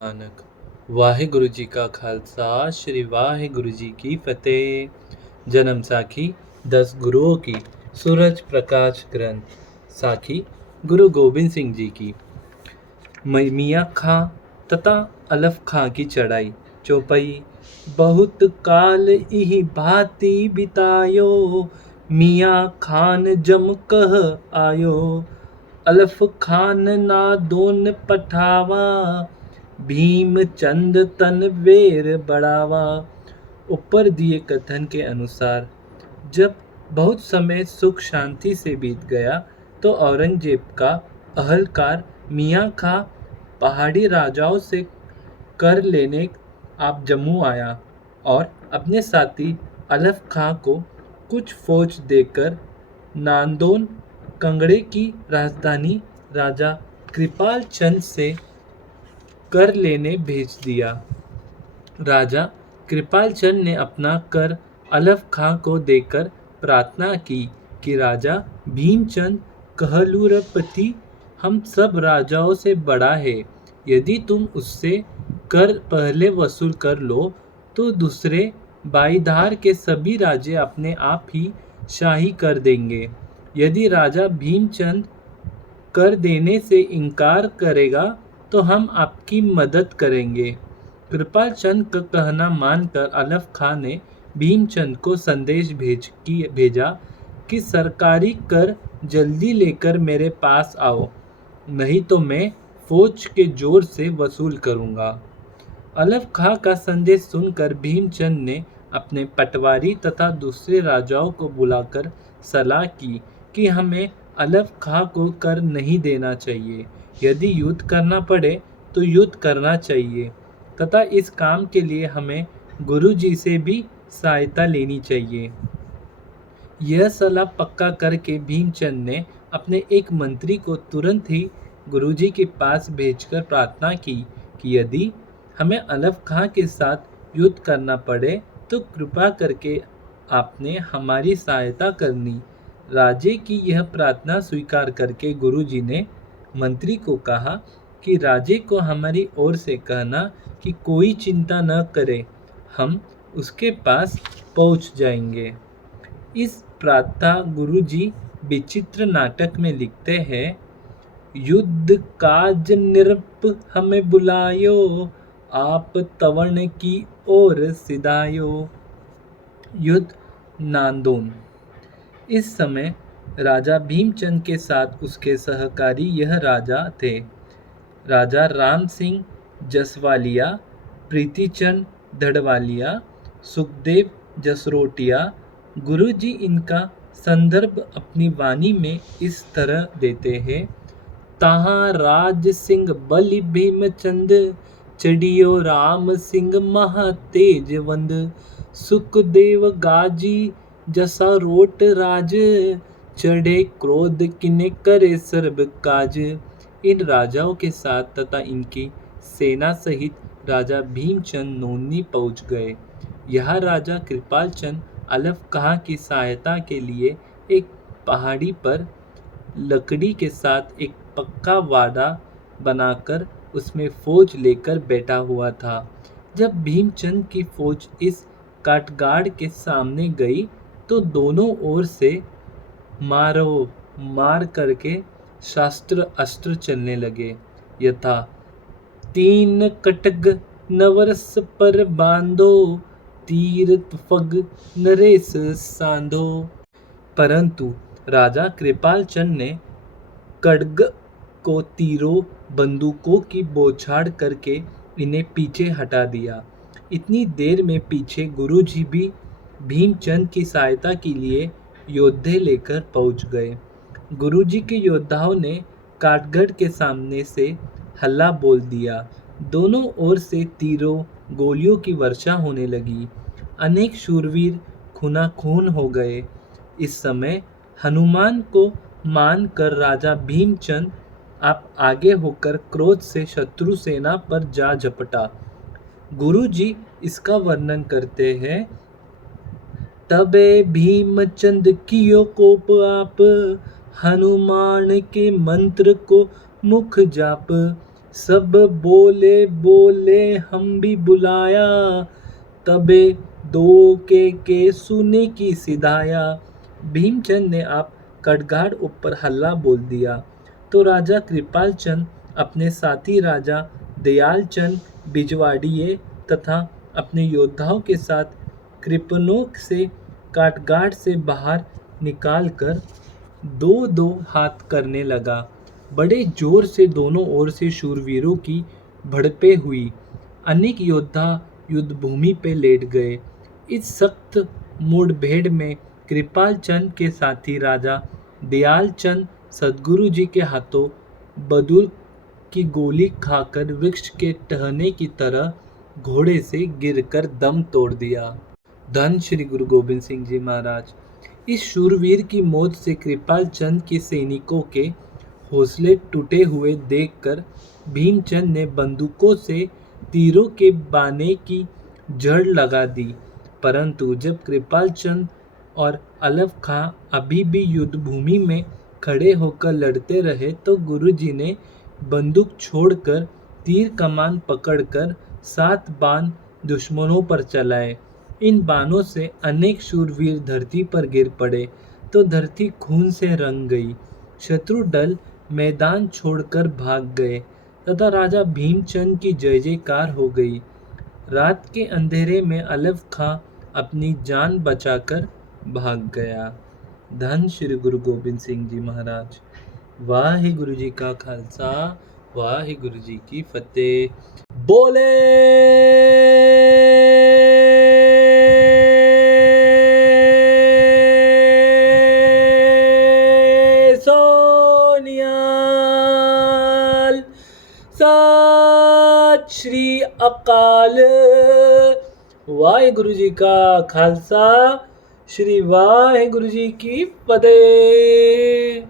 ਨਾਨਕ ਵਾਹਿਗੁਰੂ ਜੀ ਕਾ ਖਾਲਸਾ श्री वाहिगुरु जी की फतेह। जन्म साखी 10 गुरुओं की। सूरज प्रकाश ग्रंथ साखी गुरु गोबिंद सिंह जी की। मियाँ खां तथा अलफ खां की चढ़ाई। चौपाई। बहुत काल इही भांति बितायो, मियाँ खान जम कह आयो। अलफ खान ना दोन पठावा, भीम चंद तन वेर बढ़ावा। ऊपर दिए कथन के अनुसार जब बहुत समय सुख शांति से बीत गया तो औरंगजेब का अहलकार मियाँ खां पहाड़ी राजाओं से कर लेने आप जम्मू आया और अपने साथी अलफ खां को कुछ फौज देकर नांदोन कंगड़े की राजधानी राजा कृपाल चंद से कर लेने भेज दिया। राजा कृपाल चंद ने अपना कर अलफ खां को देकर प्रार्थना की कि राजा भीमचंद कहलूरपति हम सब राजाओं से बड़ा है। यदि तुम उससे कर पहले वसूल कर लो तो दूसरे बाईधार के सभी राज्य अपने आप ही शाही कर देंगे। यदि राजा भीमचंद कर देने से इनकार करेगा तो हम आपकी मदद करेंगे। कृपाल चंद का कहना मानकर अलफ खां ने भीमचंद को संदेश भेजा कि सरकारी कर जल्दी लेकर मेरे पास आओ, नहीं तो मैं फौज के जोर से वसूल करूंगा। अलफ खां का संदेश सुनकर भीमचंद ने अपने पटवारी तथा दूसरे राजाओं को बुलाकर सलाह की कि हमें अलफ खां को कर नहीं देना चाहिए। यदि युद्ध करना पड़े तो युद्ध करना चाहिए तथा इस काम के लिए हमें गुरु जी से भी सहायता लेनी चाहिए। यह सलाह पक्का करके भीमचंद ने अपने एक मंत्री को तुरंत ही गुरुजी के पास भेजकर प्रार्थना की कि यदि हमें अलफ खां के साथ युद्ध करना पड़े तो कृपा करके आपने हमारी सहायता करनी। राजे की यह प्रार्थना स्वीकार करके गुरुजी ने मंत्री को कहा कि राजे को हमारी ओर से कहना कि कोई चिंता न करे, हम उसके पास पहुंच जाएंगे। इस प्रातः गुरुजी विचित्र नाटक में लिखते हैं, युद्ध काज निरप हमें बुलायो, आप तवण की ओर सिधायो। युद्ध नांदोन। इस समय राजा भीमचंद के साथ उसके सहकारी यह राजा थे, राजा राम सिंह जसवालिया, प्रीतिचंद धड़वालिया, सुखदेव जसरोटिया। गुरुजी इनका संदर्भ अपनी वाणी में इस तरह देते हैं, तहाँ राज सिंह बलि भीमचंद, चढ़ियो राम सिंह महातेजवंद। सुखदेव गाजी जसरोट राज, चढ़े क्रोध किने करे सर्ब काज। इन राजाओं के साथ तथा इनकी सेना सहित राजा भीमचंद नोन्नी पहुंच गए। यह राजा कृपाल चंद अलफ खां की सहायता के लिए एक पहाड़ी पर लकड़ी के साथ एक पक्का वाड़ा बनाकर उसमें फौज लेकर बैठा हुआ था। जब भीमचंद की फौज इस काटगाड़ के सामने गई तो दोनों ओर से मारो मार करके शास्त्र अस्त्र चलने लगे, यथा तीन कटग नवरस पर बांधो, तीर फग नरेश सांधो। परंतु राजा कृपाल चंद ने खड्ग को तीरों बंदूकों की बौछार करके इन्हें पीछे हटा दिया। इतनी देर में पीछे गुरुजी भी भीमचंद की सहायता के लिए योद्धे लेकर पहुंच गए। गुरुजी के योद्धाओं ने काटगढ़ के सामने से हल्ला बोल दिया। दोनों ओर से तीरों गोलियों की वर्षा होने लगी। अनेक शूरवीर खूनाखून हो गए। इस समय हनुमान को मानकर राजा भीमचंद आप आगे होकर क्रोध से शत्रु सेना पर जा झपटा। गुरुजी इसका वर्णन करते हैं, तबे भीमचंद कियो कोप आप, हनुमान के मंत्र को मुख जाप। सब बोले बोले हम भी बुलाया, तबे दो के सुने की सिधाया। भीमचंद ने आप कटघाट ऊपर हल्ला बोल दिया तो राजा कृपाल चंद अपने साथी राजा दयाल चंद बिजवाड़िए तथा अपने योद्धाओं के साथ कृपनों से काटघाट से बाहर निकालकर दो दो हाथ करने लगा। बड़े जोर से दोनों ओर से शूरवीरों की झड़पें हुई। अनेक योद्धा युद्धभूमि पे लेट गए। इस सख्त मुठभेड़ में कृपाल चंद के साथी राजा दयाल चंद सदगुरु जी के हाथों बंदूक की गोली खाकर वृक्ष के टहने की तरह घोड़े से गिरकर दम तोड़ दिया। धन श्री गुरु गोबिंद सिंह जी महाराज। इस शूरवीर की मौत से कृपाल चंद के सैनिकों के हौसले टूटे हुए देखकर भीमचंद ने बंदूकों से तीरों के बाने की जड़ लगा दी। परंतु जब कृपाल चंद और अलफ खां अभी भी युद्ध भूमि में खड़े होकर लड़ते रहे तो गुरुजी ने बंदूक छोड़कर तीर कमान पकड़कर 7 बाण दुश्मनों पर चलाए। इन बाणों से अनेक शूरवीर धरती पर गिर पड़े तो धरती खून से रंग गई। शत्रु दल मैदान छोड़कर भाग गए तथा राजा भीमचंद की जय जयकार हो गई। रात के अंधेरे में अलफ खां अपनी जान बचाकर भाग गया। धन श्री गुरु गोबिंद सिंह जी महाराज। वाहिगुरु जी का खालसा, वाहिगुरु जी की फतेह। बोले सोनियाल, सत श्री अकाल। वाहिगुरु जी का खालसा, श्री वाहिगुरु जी की फतेह।